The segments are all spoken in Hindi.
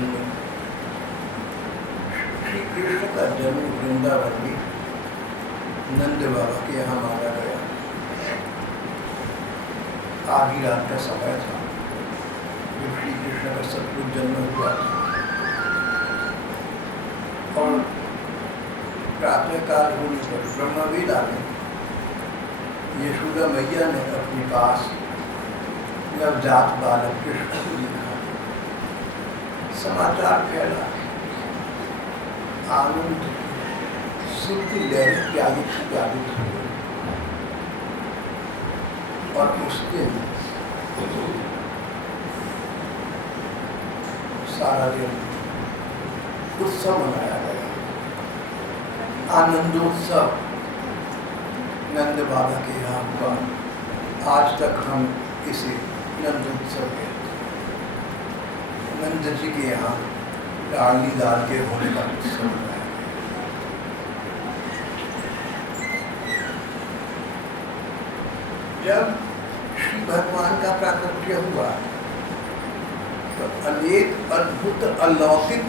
जन्म, श्री कृष्ण का जन्म वृंदावन में नंद बाबा के यहाँ माना गया। आधी रात का समय था जब श्री कृष्ण का सतपुर जन्म हुआ था और प्रातः काल होने पर ब्रह्मवेला में यशोदा मैया ने अपने पास नवजात बालक कृष्ण को लिखा। समाचार फैला, आनंद सुख की लहर प्यालित हो गई और उस दिन सारा दिन उत्सव मनाया गया, आनंदोत्सव नंद बाबा के यहाँ हुआ। आज तक हम इसे नंदोत्सव कहते हैं। नंद जी के यहाँ लाडली लाल के होने का उत्सव मनाया गया। जब श्री भगवान का प्राकट्य हुआ तो अनेक अद्भुत अलौकिक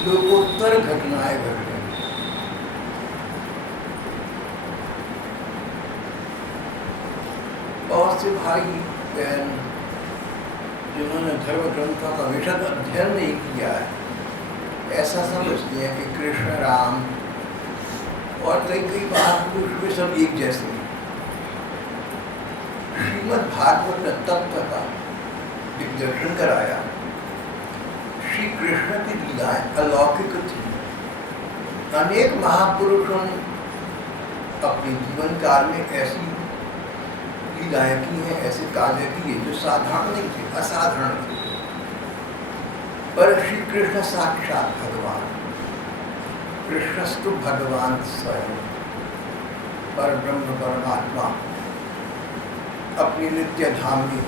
लोकोत्तर घटनाएं घट गई। बहुत से भाई बहन जिन्होंने धर्म ग्रंथों का विशद अध्ययन नहीं किया है, ऐसा समझते हैं कि कृष्ण राम और कई महापुरुष वे सब एक जैसे हैं। श्रीमद् भागवत ने तत्व का दिग्दर्शन कराया। श्री कृष्ण की लीलाएं अलौकिक थी। अनेक महापुरुषों ने अपने जीवन काल में ऐसी लीलाएं की हैं, ऐसे कार्य किए जो साधारण नहीं थे, असाधारण थे। पर श्री कृष्ण साक्षात भगवान, कृष्णस्तु भगवान स्वयं पर ब्रह्म परमात्मा अपनी नित्य धाम में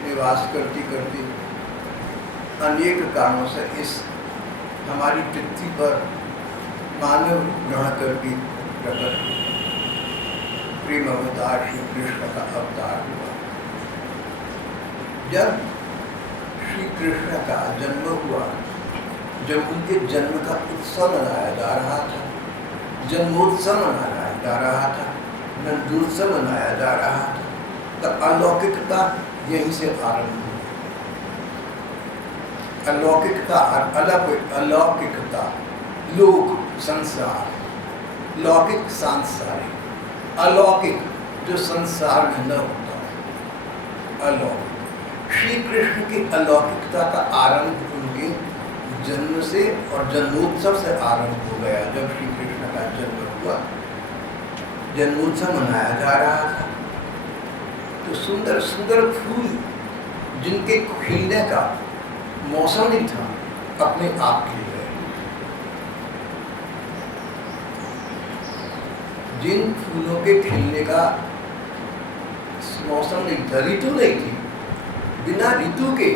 निवास करती करती अनेक कारणों से इस हमारी पृथ्वी पर मानव ग्रहण करके प्रकट प्रेम अवतार श्री कृष्ण का अवतार हुआ। जब श्री कृष्ण का जन्म हुआ, जब उनके जन्म का उत्सव मनाया जा रहा था, जन्मोत्सव मनाया जा रहा था, नंदोत्सव मनाया जा रहा था, तब अलौकिकता यहीं से आरंभ हुई। अलौकिकता अलौकिकता, लोक संसार, लौकिक सांसारिक, अलौकिक जो संसार में न होता है, अलौकिक। श्री कृष्ण की अलौकिकता का आरंभ उनके जन्म से और जन्मोत्सव से आरंभ हो गया। जब श्री कृष्ण का जन्म हुआ, जन्मोत्सव मनाया जा रहा था, तो सुंदर सुंदर फूल जिनके खिलने का मौसम नहीं था, अपने आप खिल गए। जिन फूलों के खिलने का मौसम नहीं था, ऋतु नहीं थी, बिना ऋतु के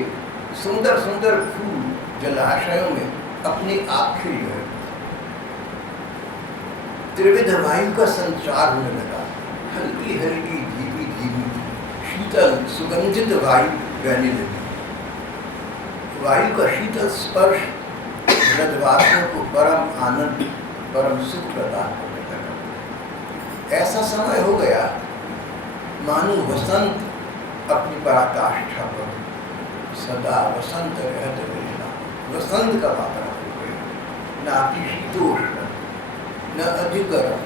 सुंदर सुंदर फूल जलाशयों में अपने आप खिल गए। त्रिविध वायु का संचार होने लगा, हल्की हल्की धीमी धीमी शीतल सुगंधित वायु बहने लगी। वायु का शीतल स्पर्श ब्रजवासियों को परम आनंद, परम सुख प्रदान करने लगा। ऐसा समय हो गया मानो वसंत अपनी पराकाष्ठा पर सदा वसंत रहते रहना, वसंत का वातावरण हो गया। न अति शीतोष्ण, न अधिक गर्म,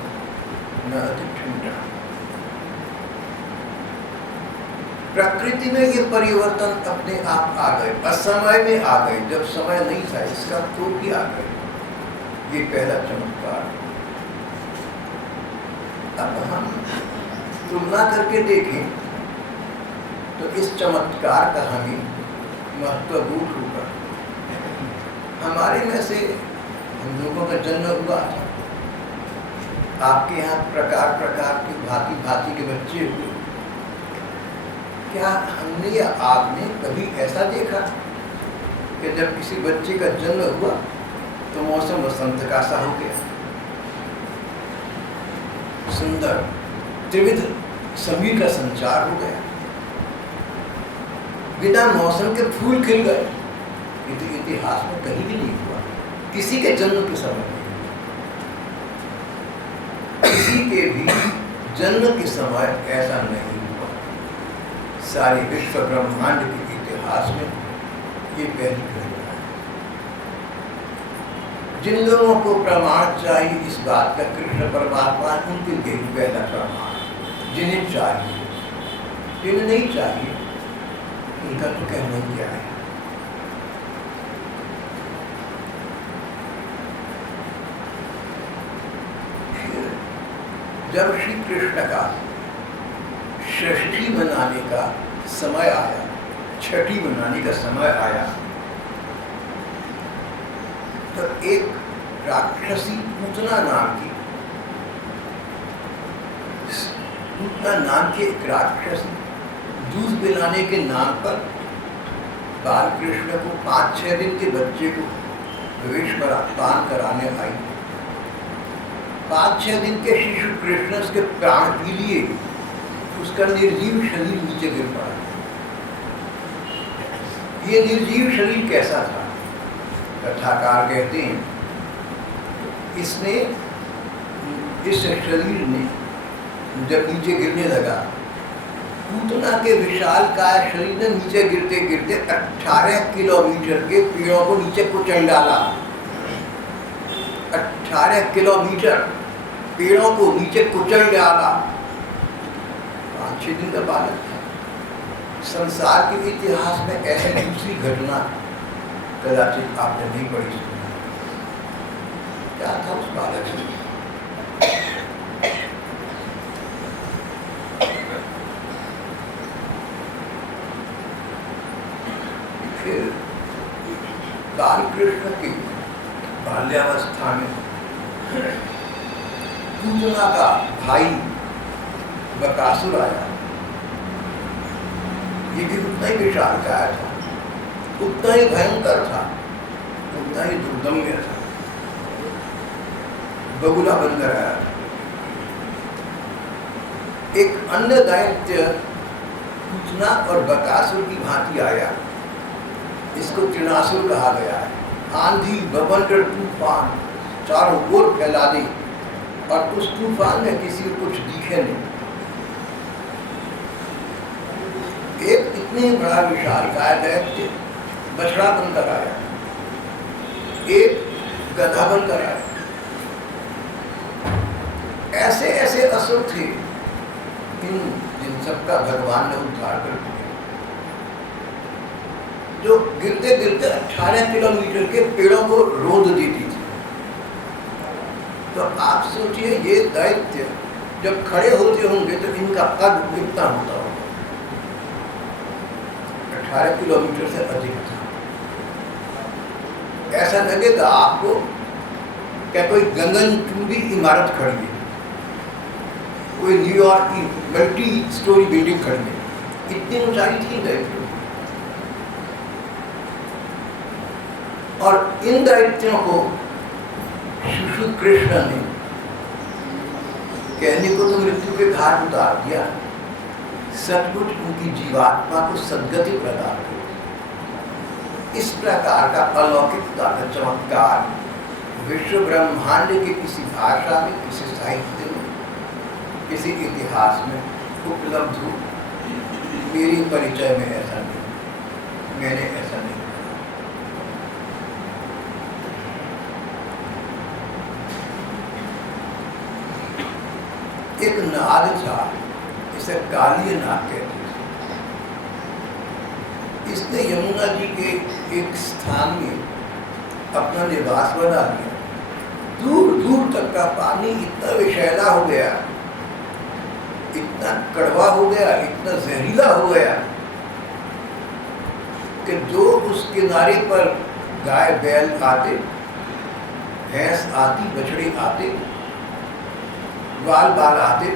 न अधिक ठंडा। प्रकृति में ये परिवर्तन अपने आप आ गए, असमय में आ गए, जब समय नहीं था इसका तो भी आ गए। ये पहला चमत्कार। अब हम तुलना करके देखें तो इस चमत्कार का हमें महत्वपूर्ण होगा। हमारे में से हम लोगों का जन्म हुआ था, आपके यहाँ प्रकार प्रकार के भांति भांति के बच्चे हुए। क्या हमने या आपने कभी ऐसा देखा कि जब किसी बच्चे का जन्म हुआ तो मौसम वसंत का सा हो गया, सुंदर त्रिविध सभी का संचार हो गया, बिना मौसम के फूल खिल गए, ये तो इतिहास में कहीं भी नहीं हुआ, किसी के जन्म के समय नहीं, किसी के भी जन्म के समय ऐसा नहीं हुआ। सारे विश्व ब्रह्मांड के इतिहास में ये पहली घटना है। जिन लोगों को प्रमाण चाहिए इस बात का, कृष्ण परमात्मा उनके लिए पहला प्रमाण। जिन्हें चाहिए, जिन्हें नहीं चाहिए उनका तो कहना ही क्या है। जब श्री कृष्ण का षष्ठी मनाने का समय आया, छठी मनाने का समय आया, तो एक राक्षसी पूतना नाम की एक राक्षसी दूध पिलाने के नाम पर बाल कृष्ण को 5-6 दिन के बच्चे को प्रवेश पान कराने आई। 5-6 दिन के शिशु कृष्ण के प्राण पी लिए, उसका निर्जीव शरीर नीचे गिर पड़ा। ये निर्जीव शरीर कैसा था? कथाकार कहते हैं इसने, इस शरीर ने जब नीचे गिरने लगा, पूतना के विशाल काय शरीर ने नीचे गिरते गिरते 18 किलोमीटर के पेड़ों को नीचे कुचल डाला। 18 किलोमीटर पेड़ों को नीचे कुचल डाला। 5-6 दिन का बालक था। संसार के इतिहास में ऐसी दूसरी घटना कदाचित आपने नहीं पढ़ी सुनी। क्या था उस बालक में? फिर बाल कृष्ण की बाल्यावस्था में पूतना का भाई बकासुर आया। ये भी उतना ही विशालकाय था, उतना ही भयंकर था, उतना ही दुर्दम्य था, बगुला बनकर आया। एक अन्य दैत्य पूतना और बकासुर की भांति आया। इसको त्रिनासुर कहा गया है। आंधी, बवंडर, तूफान चारों ओर फैला दी, और उस तूफान में किसी को कुछ दिखे नहीं। एक इतने बड़ा विशालकाय दैत्य बछड़ा बनकर आया, एक गधा बनकर आया। ऐसे ऐसे असुर थे जिन सबका भगवान ने उद्धार कर दिया, जो गिरते गिरते 18 किलोमीटर के पेड़ों को रोंद देती थी। तो आप सोचिए, ये दैत्य जब खड़े होते होंगे तो इनका कद कितना होता होगा? 18 किलोमीटर से अधिक था। ऐसा लगेगा आपको क्या कोई गगनचुंबी इमारत खड़ी है, कोई न्यूयॉर्क की मल्टी स्टोरी बिल्डिंग खड़ी है, इतनी ऊंचाई थी दैत्य। और इन दैत्यों को शिशु कृष्ण ने कहने को तो मृत्यु के घाट उतार दिया, सचमुच उनकी जीवात्मा को सद्गति प्रदान कर। इस प्रकार का अलौकिकता का चमत्कार विश्व ब्रह्मांड के किसी भाषा में, किसी साहित्य में, किसी इतिहास में उपलब्ध हो, मेरी परिचय में ऐसा नहीं, मैंने ऐसा नहीं। एक नाग था, इसे काली नाग कहते थे। इसने यमुना जी के एक स्थान में अपना निवास बना लिया। दूर दूर तक का पानी इतना विषैला हो गया, इतना कड़वा हो गया, इतना जहरीला हो गया कि जो उस किनारे पर गाय बैल आते, भैंस आती, बछड़े आते, बाल आते,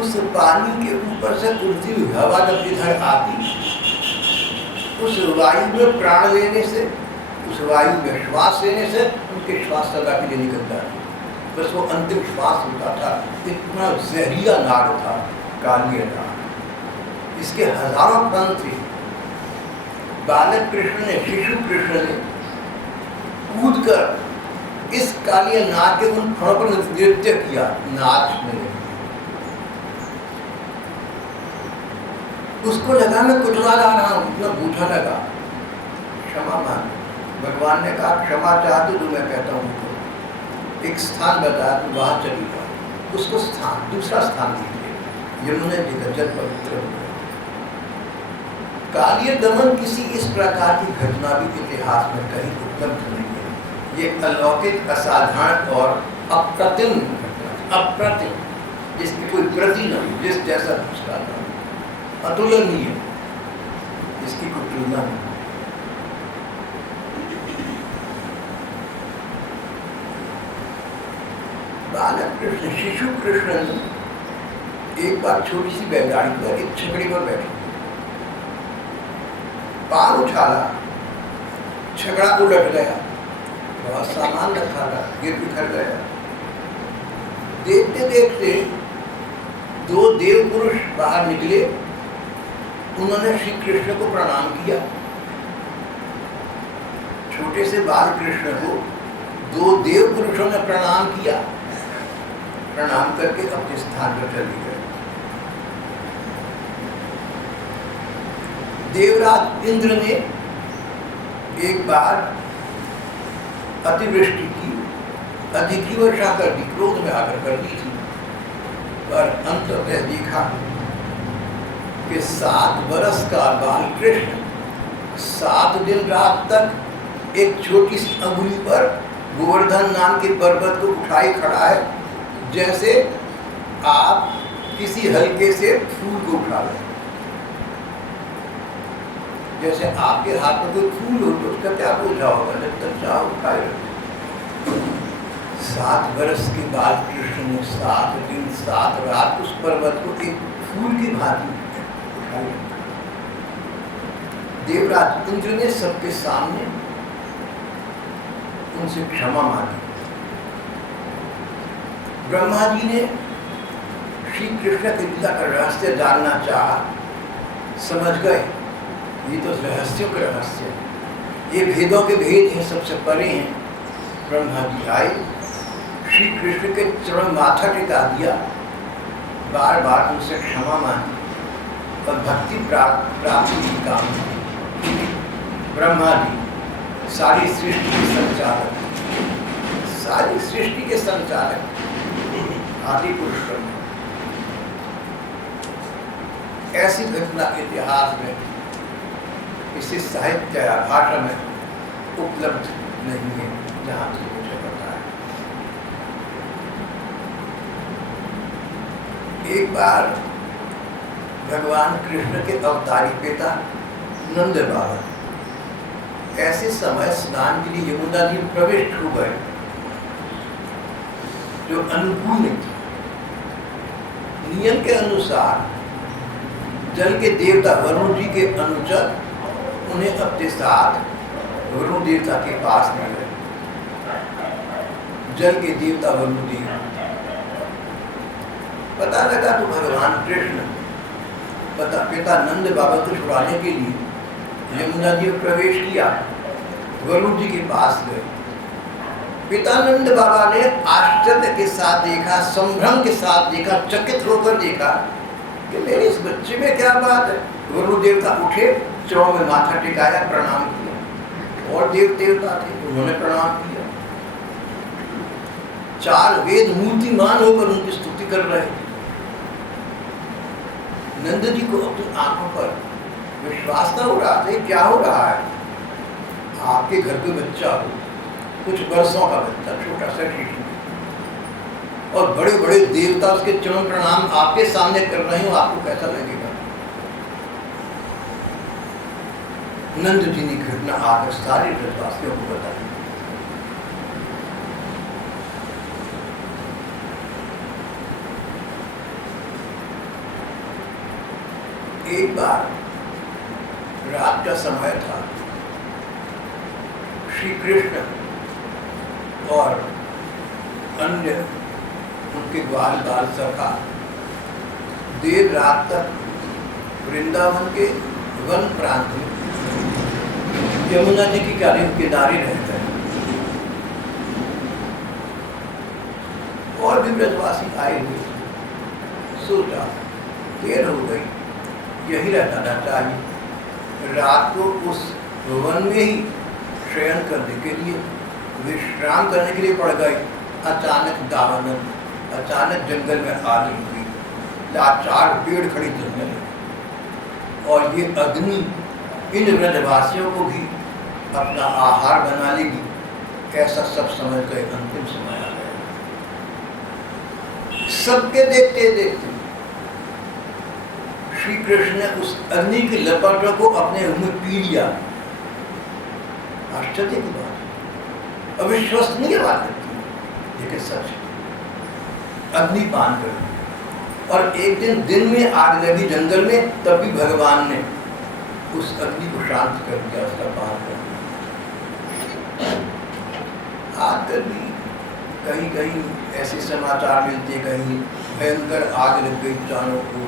उस पानी के ऊपर से उड़ती हुई हवा जब इधर आती, उस वायु में प्राण लेने से, उस वायु में श्वास लेने से उनके श्वास सदा के लिए निकलता था। बस वो अंतिम श्वास होता था। इतना जहरीला नाग था कालिया नाग। इसके हजारों प्राण थे। बालक कृष्ण ने, शिशु कृष्ण ने कूद कर इस कालिया नाग के उन फणों पर नृत्य किया, नाच में। उसको लगा मैं कुचला ला रहा हूं, इतना बूझा लगा। क्षमा मांग, भगवान ने कहा क्षमा चाहती तो मैं कहता हूँ तो एक स्थान बताया, तो वहां चली जाओ। उसको स्थान, दूसरा स्थान दीजिए, यमुना जी का जल पवित्र हो गया। कालिय दमन किसी इस प्रकार की घटना भी इतिहास में कहीं उपलब्ध नहीं है। ये अलौकिक, असाधारण और अप्रतिम घटना, अप्रतिम, जिसकी कोई प्रति नहीं, जिस जैसा दूसरा नहीं, अतुलनीय, इसकी कोई तुलना नहीं। बालक कृष्ण, शिशु कृष्ण ने एक बार छोटी सी बैलगाड़ी पर एक छकड़ी पर बैठे, पार उछाला, छकड़ा उलट गया, बहुत सामान रखा था, गिर बिखर गया। देखते देखते दो देव पुरुष बाहर निकले, उन्होंने श्री कृष्ण को प्रणाम किया। छोटे से बाल कृष्ण को दो देव पुरुषों ने प्रणाम किया, प्रणाम करके अपने स्थान पर चले गए। देवराज इंद्र ने एक बार अतिवृष्टि की, अधिक ही वर्षा कर दी, क्रोध में आकर कर दी थी, पर अंततः देखा कि 7 बरस का बाल कृष्ण 7 दिन रात तक एक छोटी सी अंगुली पर गोवर्धन नाम के पर्वत को उठाए खड़ा है, जैसे आप किसी हल्के से फूल को उठा लें। जैसे आपके हाथ में कोई फूल हो तो उसका क्या बोझा होगा, जब तक चाहो उठाए। 7 बरस के बाद कृष्ण ने 7 दिन 7 रात उस पर्वत को एक फूल की भांति उठाया। देवराज इंद्र ने सबके सामने उनसे क्षमा मांगी। ब्रह्मा जी ने श्री कृष्ण के लीला का रहस्य जानना चाहा, समझ गए ये तो रहस्यों के रहस्य, ये भेदों के भेद हैं, सबसे परे हैं। ब्रह्मा जी आए, श्री कृष्ण के चरण माथा टिका दिया, बार बार उनसे क्षमा मांगी और भक्ति प्राप्ति की कामना की। ब्रह्मा जी सारी सृष्टि के संचालक, सारी सृष्टि के संचालक, आदि पुरुष ब्रह्मा। ऐसी घटना इतिहास में, किसी साहित्य या भाषा में उपलब्ध नहीं है, जहाँ तक मुझे पता है। एक बार भगवान कृष्ण के अवतारी पिता नंद बाबा ऐसे समय स्नान के लिए यमुना जी प्रविष्ट हो गए जो अनुकूल नहीं था। नियम के अनुसार जल के देवता वरुण जी के अनुचर उन्हें अपने साथ वरुण देवता के पास ले गए। जल के देवता वरुण देव, पता लगा तो भगवान कृष्ण पिता नंद बाबा को छुड़ाने के लिए यमुना जी में प्रवेश किया, वरुण जी के पास गए। पिता नंद बाबा ने आश्चर्य के साथ देखा, संभ्रम के साथ देखा, चकित होकर देखा कि मेरे इस बच्चे में क्या बात है। वरुण देवता उठे, चरणों में माथा टिकाया, प्रणाम किया। और देवता थे, उन्होंने प्रणाम किया। 4 वेद मूर्तिमान होकर उनकी स्तुति कर रहे थे। नंद जी को अपनी आंखों पर विश्वास न हो रहा था, क्या हो रहा है। आपके घर पे बच्चा हो, कुछ वर्षों का बच्चा, छोटा सा शिशु, और बड़े बड़े देवता उसके चरण प्रणाम आपके सामने कर रहे हो, आपको कैसा लगेगा। नंद जी ने घटना आकर सारे ब्रजवासियों को बताई। एक बार रात का समय था, श्री कृष्ण और अन्य उनके ग्वाल बाल सखा देर रात तक वृंदावन के वन प्रांत में यमुना जी की किनारे रहता है। और भी ब्रजवासी आए हुए, सोचा देर हो गई, यही रहना चाहिए। रात को उस वन में ही शयन करने के लिए, विश्राम करने के लिए पड़ गए। अचानक दावानल, अचानक जंगल में आग हुई, लाचार पेड़ खड़ी जलने लगी और ये अग्नि इन ब्रजवासियों को भी अपना आहार बना लेगी, ऐसा सब समझ गए। अंतिम समय आ गया। सबके देखते देखते श्री कृष्ण ने उस अग्नि की लपटों को अपने मुंह में पी लिया। आश्चर्य की बात, अविश्वसनीय बात है, लेकिन सच। अग्निपान कर, और एक दिन में आग लगी जंगल में, तब भी भगवान ने उस अग्नि को शांत कर दिया, उसका पान कर दिया। आजकल भी कहीं कहीं ऐसे समाचार मिलते, कहीं भयंकर आग लग गई चारों को,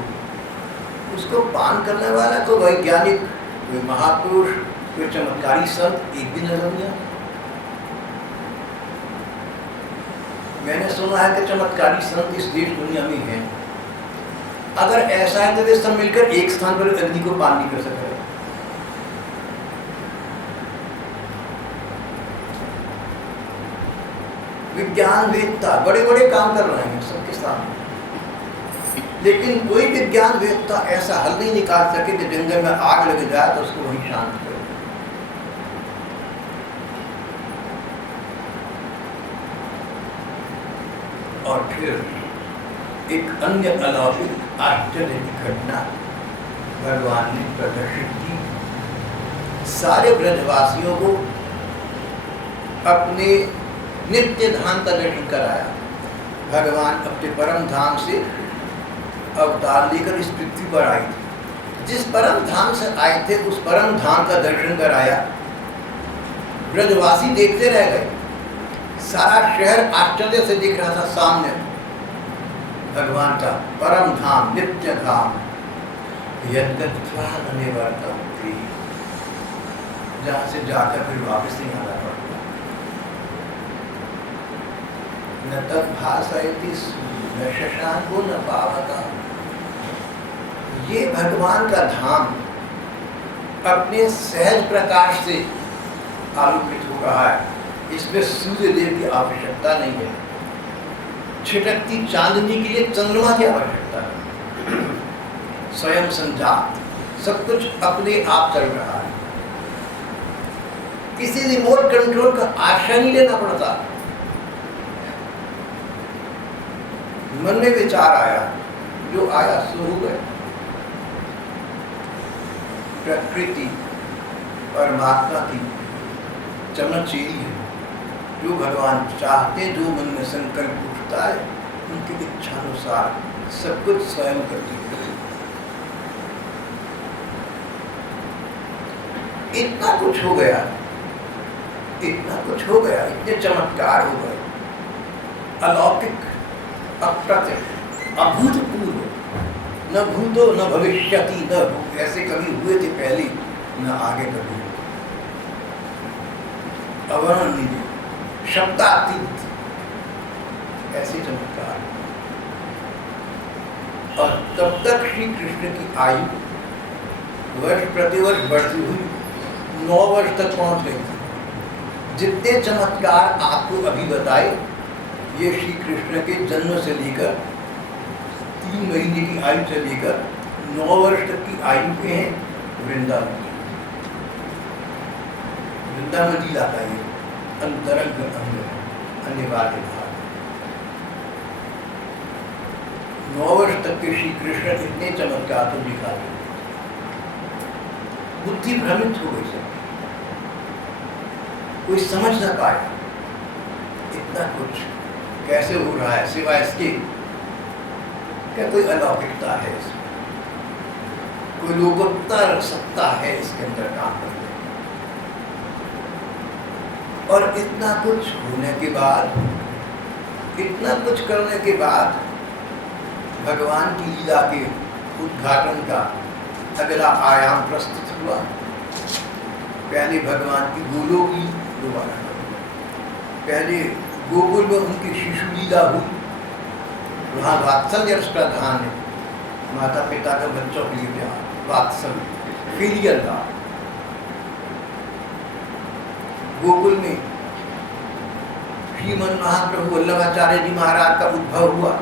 उसको पान करने वाला कोई वैज्ञानिक, कोई महापुरुष, कोई चमत्कारी संत एक भी नजर नहीं आता। मैंने सुना है कि चमत्कारी संत इस देश दुनिया में हैं। अगर ऐसा है तो वे सब मिलकर एक स्थान पर अग्नि को पान नहीं कर सकते। विज्ञान वेदता बड़े बड़े काम कर रहे हैं सबके सामने, लेकिन कोई विज्ञान वेदता ऐसा हल नहीं निकाल सके कि जंगल में आग लग जाए तो उसको वहीं शांत करे। और फिर एक अन्य अलौकिक आश्चर्य की घटना भगवान ने प्रदर्शित की। सारे ब्रजवासियों को अपने नित्य धाम का दर्शन कराया। भगवान अपने परम धाम से अवतार लेकर इस पृथ्वी पर आए थे। जिस परम धाम से आए थे उस परम धाम का दर्शन कराया। ब्रजवासी देखते रह गए। सारा शहर आश्चर्य से दिख रहा था सामने भगवान का परम धाम, नित्य धाम। यद्गत्वा न निवर्तन्ते, जहाँ से जाकर फिर वापस नहीं आना पड़ता। न तद् भासयति न शशांको न पावकः। ये भगवान का धाम अपने सहज प्रकाश से आलोकित हो रहा है। इसमें सूर्य देव की आवश्यकता नहीं है। छिटकती चांदनी के लिए चंद्रमा की आवश्यकता है। स्वयं संजात, सब कुछ अपने आप चल रहा है। किसी रिमोट कंट्रोल का आश्रय नहीं लेना पड़ता। मन में विचार आया, जो आया सो हो गया। प्रकृति परमात्मा की चमचीरी है। जो भगवान चाहते, जो मन में संकल्प उठता है, उनकी इच्छानुसार सब कुछ स्वयं करती है। इतना कुछ हो गया, इतना कुछ हो गया, इतने चमत्कार हो गए, अलौकिक, अप्रत्यक्ष, अभूतपूर्व। न भूतो न भविष्यति, न ऐसे कभी हुए थे पहले, न आगे कभी। अवर्णनीय, शब्दातीत, ऐसे चमत्कार। और तब तक श्री कृष्ण की आयु वर्ष प्रतिवर्ष बढ़ती हुई 9 वर्ष तक पहुंच गई थी। जितने चमत्कार आपको अभी बताए, ये श्री कृष्ण के जन्म से लेकर 3 महीने की आयु से लेकर 9 वर्ष तक की आयु के हैं वृंदावन। वृंदावन लीला का ये अंतरंग अंग है, अनिवार्य भाग। 9 वर्ष तक के श्री कृष्ण इतने चमत्कार तो दिखाते, बुद्धि भ्रमित हो गई सब, कोई समझ न पाया इतना कुछ कैसे हो रहा है, सिवाय इसके क्या कोई अलौकिकता है इसमें, कोई लोकोत्तर सत्ता है इसके अंदर काम करने। और इतना कुछ होने के बाद, इतना कुछ करने के बाद भगवान की लीला के उद्घाटन का अगला आयाम प्रस्तुत हुआ। पहले भगवान की गोलों की दोबारा पहले गोकुल में उनकी शिशु लीला हुई, वहाँ वात्सल्य प्रधान है, माता पिता का बच्चों के लिए प्यार, वात्सल्य फिलियल लव। गोकुल में श्रीमन महाप्रभु वल्लभाचार्य जी महाराज का उद्भव हुआ,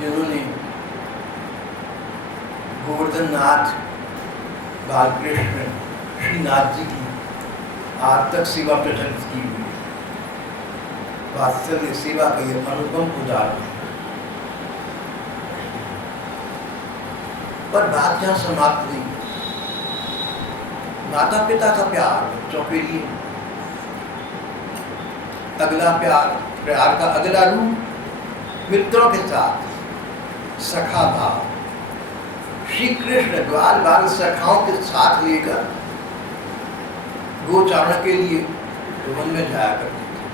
जिन्होंने गोवर्धन नाथ बालकृष्ण श्रीनाथ जी की आज तक सेवा प्रचलित की हुई। वात्सल्य सेवा का यह अनुपम उदाहरण है। पर बात यहाँ समाप्त नहीं। माता पिता का प्यार बच्चों के लिए, अगला प्यार का अगला रूप मित्रों के साथ सखा भाव। श्री कृष्ण ग्वाल बाल सखाओं के साथ लेकर गोचारण के लिए वन में जाया करते थे।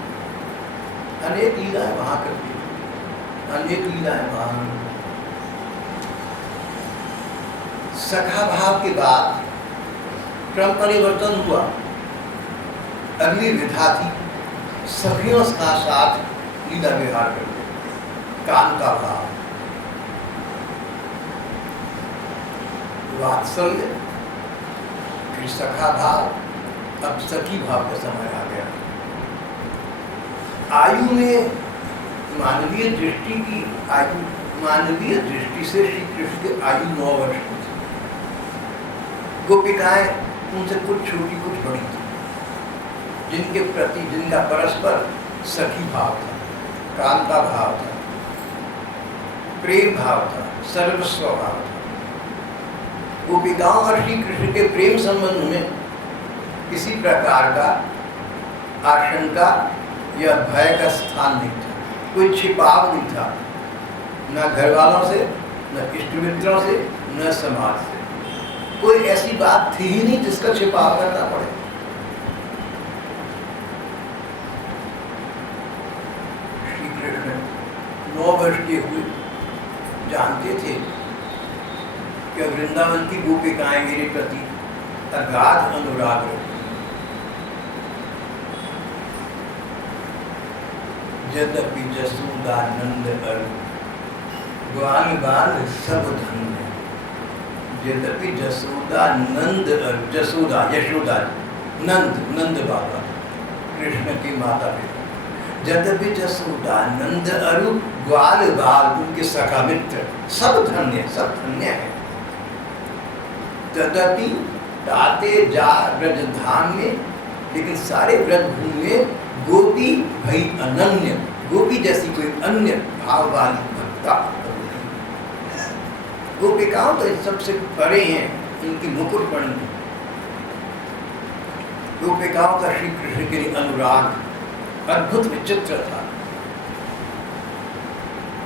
अनेक लीलाएं वहां करते थे, अनेक लीलाएं वहां। सखा भाव के बाद क्रम परिवर्तन हुआ। अगली विधा थी सखियों का साथ लीला विहार करते, कान का भाव, वात्सल्य, फिर सखा भाव, अब सखी भाव का समय आ गया। आयु में मानवीय दृष्टि की आयु, मानवीय दृष्टि से श्री कृष्ण की आयु 9 वर्ष की थी। गोपिकाएं उनसे कुछ छोटी कुछ बड़ी थी, जिनके प्रति जिनका परस्पर सखी भाव था, कांता भाव था, प्रेम भाव था, सर्वस्व भाव था। गोपिकाओं और श्री कृष्ण के प्रेम संबंध में किसी प्रकार का आशंका या भय का स्थान नहीं था, कोई छिपाव नहीं था, न घर वालों से, न इष्ट मित्रों से, न समाज से। कोई ऐसी बात थी ही नहीं जिसका छिपाव करना पड़े। श्री कृष्ण 9 वर्ष के हुए, जानते थे कि वृंदावन की गोपिकाएं मेरे प्रति अगाध अनुराग रखती। यद्यपि जसोदा नंद अरु ग्वाल बाल सब धन्य। यद्यपि जसोदा नंद अरु, जसोदा यशोदा, नंद नंद बाबा कृष्ण के माता पिता। यद्यपि जसोदा नंद अरु ग्वाल बाल उनके सखा मित्र सब धन्य, सब धन्य है। तदपि ताते जा ब्रज धाम में, लेकिन सारे ब्रज भूमि में गोपी भई अनन्य, गोपी जैसी कोई अन्य भाव वाली भक्ता। गोपिकाओं तो सबसे परे हैं, इनकी मुकुटमणि। गोपिकाओं का श्री कृष्ण के लिए अनुराग अद्भुत विचित्र था।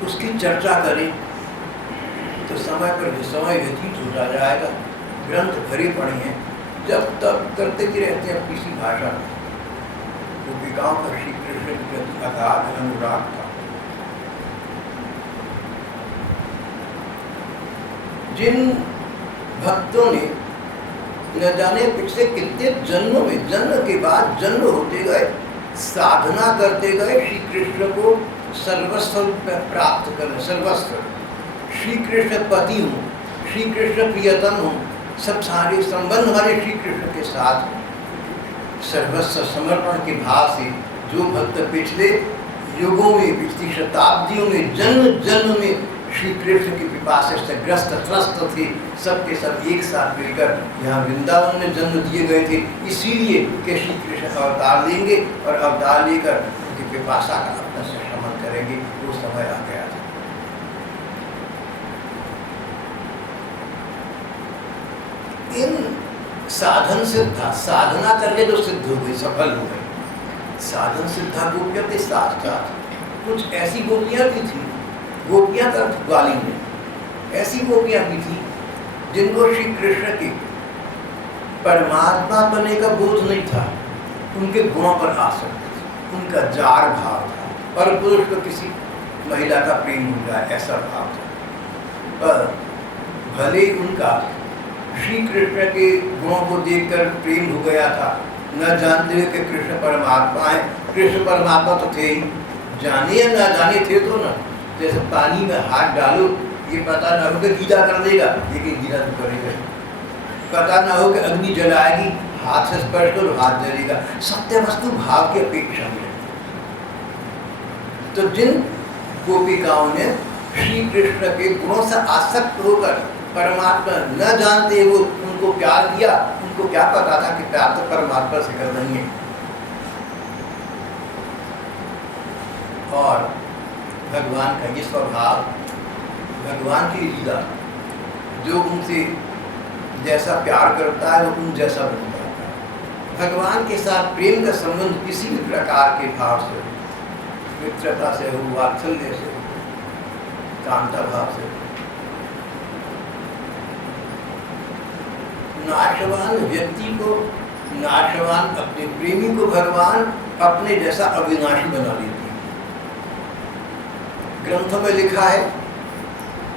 उसकी चर्चा करें तो समय पर समय व्यतीत होता जाएगा। ग्रंथ भरे पड़े हैं, जब तब करते ही रहते हैं किसी भाषा में। गोपिकाओं का श्री कृष्ण के प्रति अगाध अनुराग था। जिन भक्तों ने न जाने पिछले कितने जन्मों में, जन्म के बाद जन्म होते गए, साधना करते गए श्री कृष्ण को सर्वस्व प्राप्त करने, सर्वस्व श्री कृष्ण पति हूँ, श्री कृष्ण प्रियतम हूँ, सब सारे संबंध हमारे श्री कृष्ण के साथ सर्वस्व समर्पण के भाव से जो भक्त पिछले युगों में, पिछली शताब्दियों में, जन्म जन्म में श्री कृष्ण की पिपासा से ग्रस्त त्रस्त थे, सबके सब एक साथ मिलकर यहाँ वृंदावन में जन्म दिए गए थे। इसीलिए कि श्री कृष्ण अवतार लेंगे और अवतार लेकर उनकी पिपासा का अपना से शमन करेंगे। वो समय आ गया था। इन साधन सिद्धा, साधना करके जो सिद्ध हो गई, सफल हो गई, साधन सिद्धा गोपियां के साथ साथ कुछ ऐसी गोपियां भी थी, गोपियां का ग्वाली में ऐसी गोपियां भी थी जिनको श्री कृष्ण के परमात्मा बनने का बोध नहीं था, उनके गुणों पर आसक्त थी, उनका जार भाव था, पर पुरुष को किसी महिला का प्रेम हो जाए ऐसा भाव था। पर भले उनका श्री कृष्ण के गुणों को देखकर प्रेम हो गया था, न जानते हुए कि कृष्ण परमात्मा है। कृष्ण परमात्मा तो थे ही, जाने या ना जाने थे तो ना। जैसे पानी में हाथ डालो, ये पता ना हो कि गीला कर देगा, लेकिन गीला तो करेगा। पता ना हो कि अग्नि जलाएगी, हाथ से स्पर्श करो हाथ जलेगा। सत्य वस्तु भाव की अपेक्षा में। तो जिन गोपिकाओं ने श्री कृष्ण के गुणों से आसक्त होकर परमात्मा न जानते वो उनको प्यार दिया, उनको क्या पता था कि प्यार तो परमात्मा से कर देंगे। और भगवान का ये स्वभाव, भगवान की लीला, जो उनसे जैसा प्यार करता है वो उन जैसा बन जाता है। भगवान के साथ प्रेम का संबंध किसी भी प्रकार के भाव से, मित्रता से हो, वात्सल्य से, कांता भाव से, नाशवान व्यक्ति को, नाशवान अपने प्रेमी को भगवान अपने जैसा अविनाशी बना देते हैं। ग्रंथों में लिखा है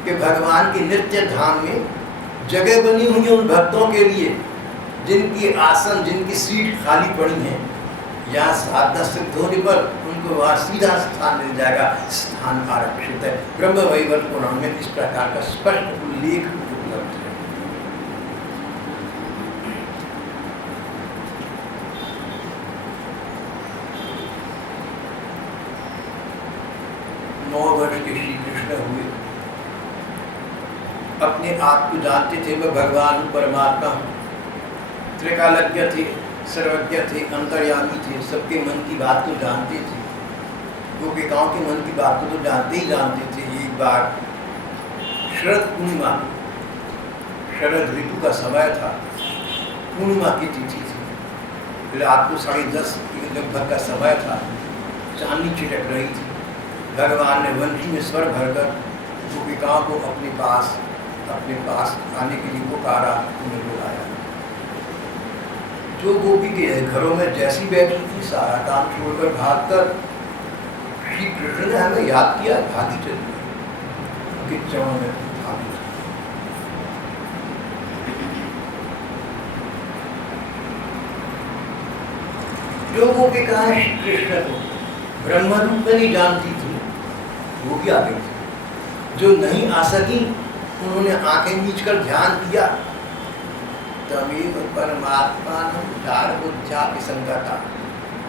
कि भगवान के नित्य धाम में जगह बनी हुई है उन भक्तों के लिए जिनकी आसन, जिनकी सीट खाली पड़ी है। यहाँ साधना सिद्ध होने पर उनको वहाँ सीधा स्थान मिल जाएगा, स्थान आरक्षित है। ब्रह्म वैवर्त पुराण में इस प्रकार का स्पष्ट उल्लेख उपलब्ध है। नौ वर्ष के श्री कृष्ण हुए, अपने आप को जानते थे मैं भगवान परमात्मा हूँ, त्रिकालज्ञ थे, सर्वज्ञ थे, अंतर्यामी थे, सबके मन की बात को जानते थे। गोपिकाओं के मन की बात को तो जानते ही जानते थे। एक बार शरद पूर्णिमा, शरद ऋतु का समय था, पूर्णिमा की तिथि थी, रात को 10:30 लगभग का समय था, चांदनी छिटक रही थी। भगवान ने वंशी में स्वर भरकर गोपिकाओं को अपने पास आने के लिए पुकारा, उन्हें बुलाया। जो गोपी के घरों में जैसी बैठी थी, सारा काम छोड़कर भागकर श्री कृष्ण ने हमें याद किया, भागी चली गिच्चों में भागी। जो गोपिकाएं श्री कृष्ण को ब्रह्म रूप में नहीं जानती थी, वो भी आ गई थी। जो नहीं आ सकी, उन्होंने आंखें नीच कर ध्यान किया, तमेव परमात्मानं चारुबुद्ध्यापि संगता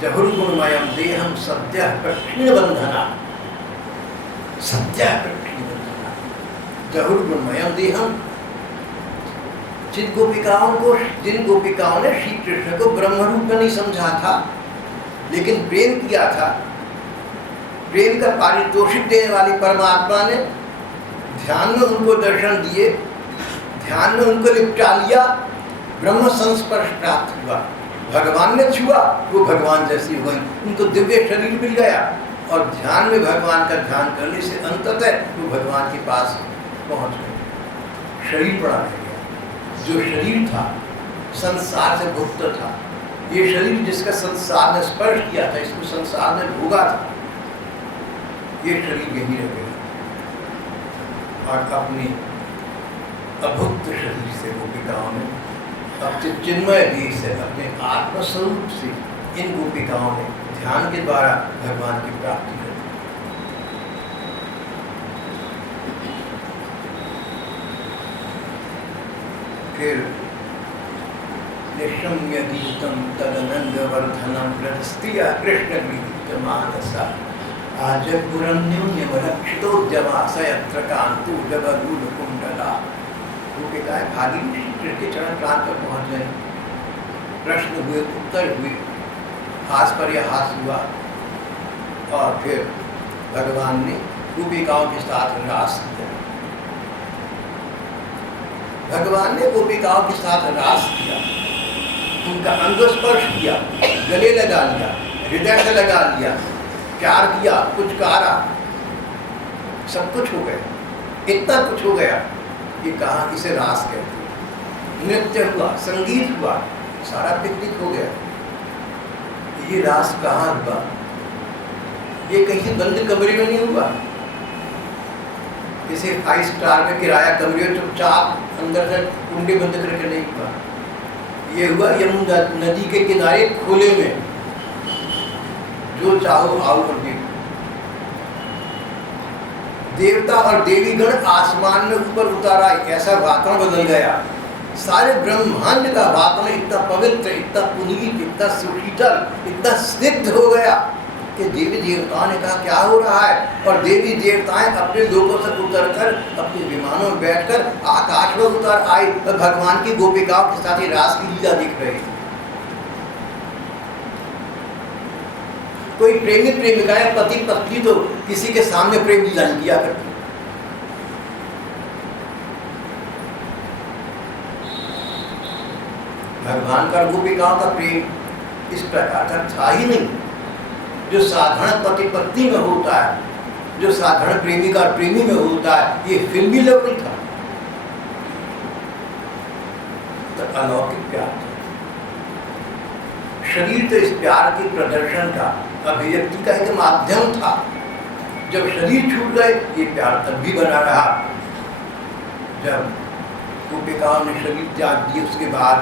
जहुर्गुणमयं देहं सद्यः प्रक्षीणबन्धना। सद्यः प्रक्षीणबन्धना, जहुर्गुणमयं देहं। जिन गोपिकाओं ने श्री कृष्ण को ब्रह्म रूप में नहीं समझा था, लेकिन प्रेम किया था, प्रेम का पारितोषिक देने वाली परमात्मा ने ध्यान में उनको दर्शन दिए, ध्यान में उनको लिपटा लिया, ब्रह्म संस्पर्श प्राप्त हुआ। भगवान ने छुआ, वो भगवान जैसी हुई, उनको दिव्य शरीर मिल गया। और ध्यान में भगवान का ध्यान करने से अंततः वो भगवान के पास पहुंच गए। शरीर बड़ा रह गया। जो शरीर था संसार से मुक्त था, ये शरीर जिसका संसार ने स्पर्श किया था, इसको संसार ने भोगा था, ये शरीर यही रह गया। और अपने अभुक्त शरीर से गोपिकाओं ने, अपने चिन्मय देह से, अपने आत्मस्वरूप से इन गोपिकाओं ने ध्यान के द्वारा भगवान की प्राप्ति कर दी। फिर निशम्य गीतम तदनंदवर्धनम प्रस्तिया कृष्ण गीत मानसा आज पुरन्योन्यवलक्षितोद्यमाशयत्र कांतु जगरूल कुंडला। गोपिकाएं भागी कृष्ण के चरण प्रांत पर पहुंच गए। प्रश्न हुए, उत्तर हुए, हास पर यह हास हुआ। और फिर भगवान ने गोपिकाओं के साथ रास किया। भगवान ने गोपिकाओं के साथ रास किया, उनका अंगस्पर्श किया, गले लगा लिया, हृदय से लगा लिया, प्यार किया, पुचकारा, सब कुछ हो गया। इतना कुछ हो गया कि कहा इसे रास कहते हैं। नृत्य हुआ, संगीत हुआ, सारा पिकनिक हो गया। ये रास कहाँ हुआ? ये कहीं बंद कमरे में नहीं हुआ, किसी 5 स्टार में किराया कमरे चुपचाप अंदर से कुंडे बंद करके नहीं हुआ। ये हुआ यमुना नदी के किनारे खुले में, जो चाहो आओ और देखो। देवता और देवीगण आसमान में ऊपर उतारा, ऐसा वातावरण बदल गया। सारे ब्रह्मांड का वातावरण इतना पवित्र, इतना पुनीत, इतना सुशीतल, इतना स्निग्ध हो गया कि देवी देवताओं ने कहा क्या हो रहा है। और देवी देवताएं अपने लोगों से उतरकर अपने विमानों में बैठकर आकाश में उतर आए और भगवान की गोपिकाओं के साथ ही रास की लीला दिख रही थी। कोई प्रेमी प्रेमिकाएं, पति पत्नी तो किसी के सामने प्रेम लीला नहीं किया करती। भगवान का गोपिकाओं का प्रेम इस प्रकार का था ही नहीं, जो साधारण पति पत्नी में होता है, जो साधारण प्रेमिका और प्रेमी में होता है। ये फिल्मी लव नहीं था, तो अलौकिक प्यार था। शरीर तो इस प्यार के प्रदर्शन का, अभिव्यक्ति का एक माध्यम था। जब शरीर छूट गए, ये प्यार तब भी बना रहा। जब गोपिकाओं ने शरीर त्याग दिए, उसके बाद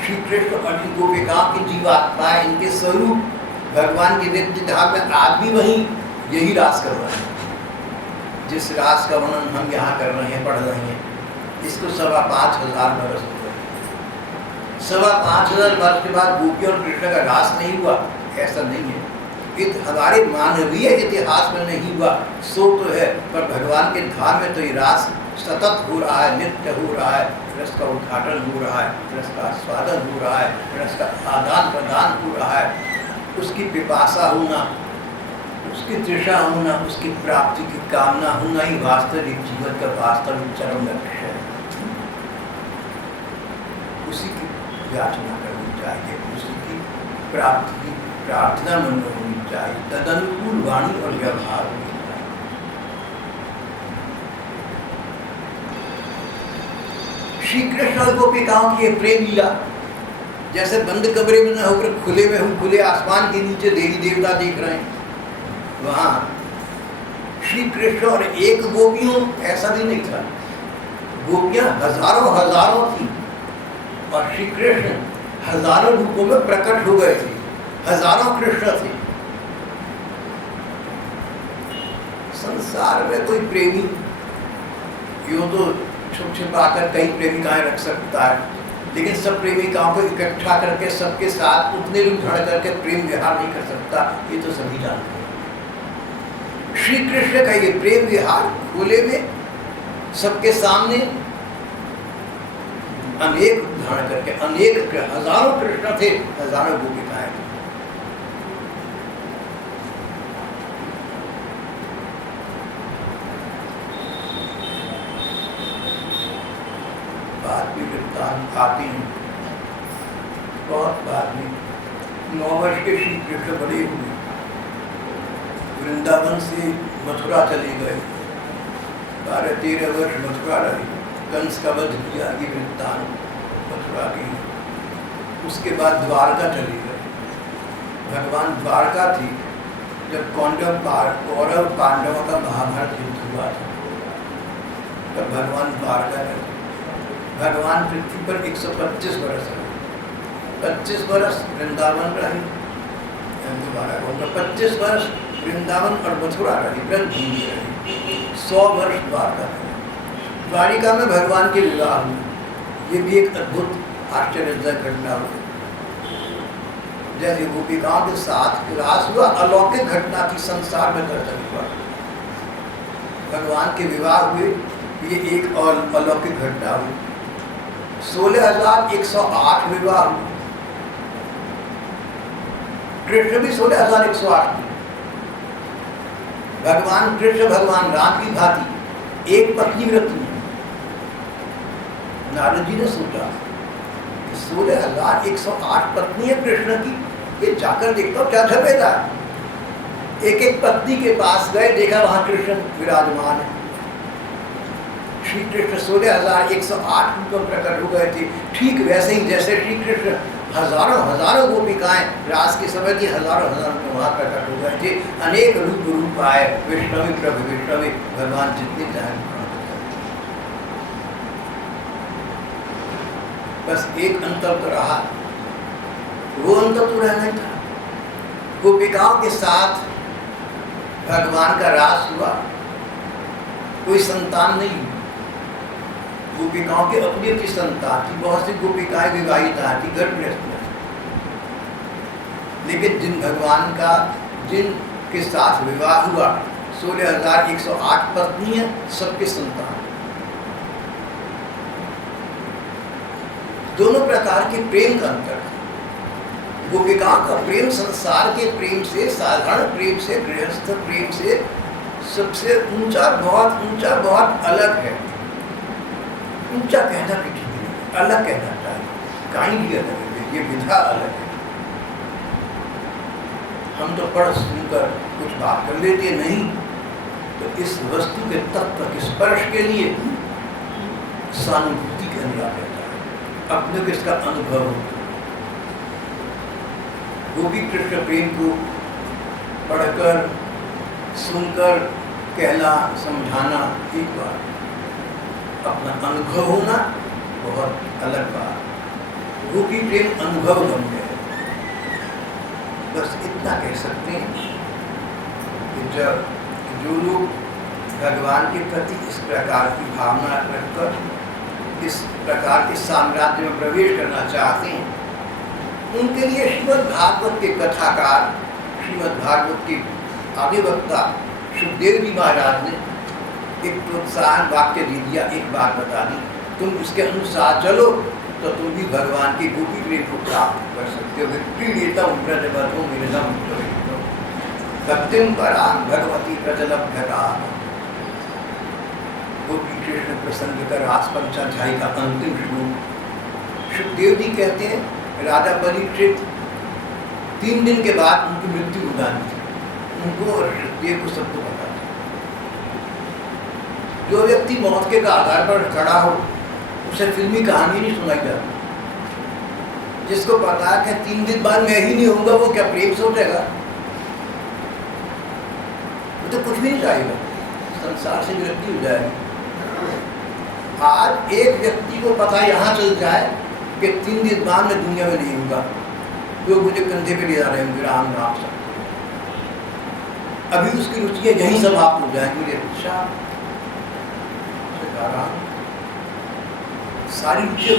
श्री कृष्ण और गोपिकाओं की जीवात्माएं, इनके स्वरूप भगवान के नित्य धाम में आज भी वही यही रास कर रहे हैं। जिस रास का वर्णन हम यहाँ कर रहे हैं, पढ़ रहे हैं, इसको 5,500 वर्ष हो गए। 5,500 वर्ष के बाद गोपी और कृष्ण का रास नहीं हुआ, ऐसा नहीं है। हमारे मानवीय इतिहास में नहीं हुआ सो तो है, पर भगवान के धाम में तो ये रास सतत हो रहा है, नित्य हो रहा है। रस का उद्घाटन हो रहा है, रस का आस्वादन हो रहा है, रस का आदान प्रदान हो रहा है। उसकी पिपासा होना, उसकी तृषा होना, उसकी प्राप्ति की कामना होना ही वास्तविक जीवन का वास्तविक चरम लक्ष्य है। उसी की याचना करनी चाहिए, उसी की प्राप्ति की प्रार्थना मन में होनी चाहिए, तदनुकूल वाणी और व्यवहार होनी चाहिए। श्री कृष्ण और गोपिकाओं की प्रेम लीला जैसे बंद कमरे में न होकर खुले में हम खुले आसमान के नीचे देवी देवता देख रहे हैं, वहाँ श्री कृष्ण और एक गोपियों ऐसा भी नहीं था। गोपियां हजारों हजारों थी और श्री कृष्ण हजारों रूपों में प्रकट हो गए थे। हजारों कृष्ण थे। संसार में कोई प्रेमी यूं तो छुप छिपाकर कई प्रेमिकाएं रख सकता है, लेकिन सब प्रेमिकाओं को इकट्ठा करके सबके साथ उतने रूप धारण करके प्रेम विहार नहीं कर सकता, ये तो सभी जानते हैं। श्री कृष्ण का ये प्रेम विहार खुले में सबके सामने अनेक रूप धारण करके, अनेक हजारों कृष्ण थे, हजारों गोपिकाएं थी। आती हैं बहुत बाद में। 9 वर्ष के श्री कृष्ण बड़े हुए, वृंदावन से मथुरा चले गए। 12-13 वर्ष मथुरा रहे, कंस का वध किया, ये वृत्तांत मथुरा की। उसके बाद द्वारका चले गए। भगवान द्वारका थी जब कौरव पांडवों का महाभारत युद्ध हुआ था, तब भगवान द्वारका रहे। भगवान पृथ्वी पर 125 वर्ष रहे। 25 वर्ष वृंदावन रहे, 25 वर्ष वृंदावन और मथुरा रही, ब्रजभूमि रही। 100 वर्ष द्वारका रहे। द्वारिका में भगवान के विवाह हुए। ये भी एक अद्भुत आश्चर्यजनक घटना हुई। जैसे गोपिकाओं के साथ विलास हुआ, अलौकिक घटना की संसार में दर्शन हुआ। भगवान के विवाह हुए, ये एक और अलौकिक घटना हुई। 16,108 विवाह हुए। कृष्ण भी 16,108 थे। भगवान कृष्ण भगवान राम की भांति एक पत्नी व्रत में। नारद जी ने सोचा 16,108 पत्नी है कृष्ण की, ये जाकर देखता हूँ क्या झमेला। एक एक पत्नी के पास गए, देखा वहां कृष्ण विराजमान है। श्री कृष्ण 16,108 रूप में प्रकट हो गए थे। ठीक वैसे ही जैसे श्री कृष्ण हजारों हजारों गोपिकाएं रास के समय थी, हजारों हजारों के वहां प्रकट हो गए थे, अनेक रूप आए, वैष्णवी प्रभु वैष्णवी भगवान जितने चाहे। बस एक अंतर तो रहा, वो अंतर तो रहना ही था। गोपिकाओं के साथ भगवान का रास हुआ, कोई संतान नहीं हुई। गोपिकाओं के अपनी अपनी संतान थी, बहुत सी गोपिकाएं विवाहिता थी, गर्भगृहस्थ थी, लेकिन जिन भगवान का जिनके साथ विवाह हुआ 16,108 पत्नी है, सबके संतान। दोनों प्रकार के प्रेम का अंतर है। गोपिकाओं का प्रेम संसार के प्रेम से, साधारण प्रेम से, गृहस्थ प्रेम से सबसे ऊंचा, बहुत अलग है। ऊंचा कहना भी ठीक है, अलग कहना चाहिए, काइंडली अलग है, ये विधा अलग है। हम तो पढ़ सुनकर कुछ बात कर लेते नहीं, तो इस वस्तु के तत्व के स्पर्श के लिए सहानुभूति कहने लगा रहता है, अपने को इसका अनुभव हो। गोपी कृष्ण प्रेम को पढ़कर सुनकर कहना समझाना एक बात, अपना अनुभव होना बहुत अलग बात। गोपी प्रेम अनुभव बन गए। बस इतना कह सकते हैं कि जब जो लोग भगवान के प्रति इस प्रकार की भावना रखकर इस प्रकार के साम्राज्य में प्रवेश करना चाहते हैं, उनके लिए श्रीमद् भागवत के कथाकार, श्रीमद् भागवत के आदिवक्ता सुखदेव जी महाराज ने एक प्रोत्साहन वाक्य दे दिया, एक बात बता दी, तुम उसके अनुसार चलो तो तुम भी भगवान की गोपी प्रेम को प्राप्त कर सकते हो। प्रीणितम प्रजवतो मिलितम भक्तिम परां भगवती प्रजलभ्यता। गोपी कृष्ण प्रसंग का रास पंचाध्यायी का अंतिम श्लोक। सुखदेव जी कहते हैं, राजा परीक्षित 3 दिन के बाद उनकी मृत्यु हो जानी थी, उनको और सुखदेव को सबको पता था। जो व्यक्ति मौत के आधार पर खड़ा हो, उसे फिल्मी कहानी नहीं सुनाई जाती। जिसको पता है कि 3 दिन बाद मैं ही नहीं होऊंगा, वो क्या प्रेम से उठेगा? वो तो कुछ भी नहीं चाहेगा, संसार से विरक्ति हो जाएगी। आज एक व्यक्ति को पता यहाँ चल जाए कि 3 दिन बाद मैं दुनिया में नहीं होऊंगा, लोग मुझे कंधे पे ले जा रहे होंगे, राम नाम सब, अभी उसकी रुचियाँ यहीं समाप्त हो जाएंगी। मुझे अच्छा सारी रुचियाँ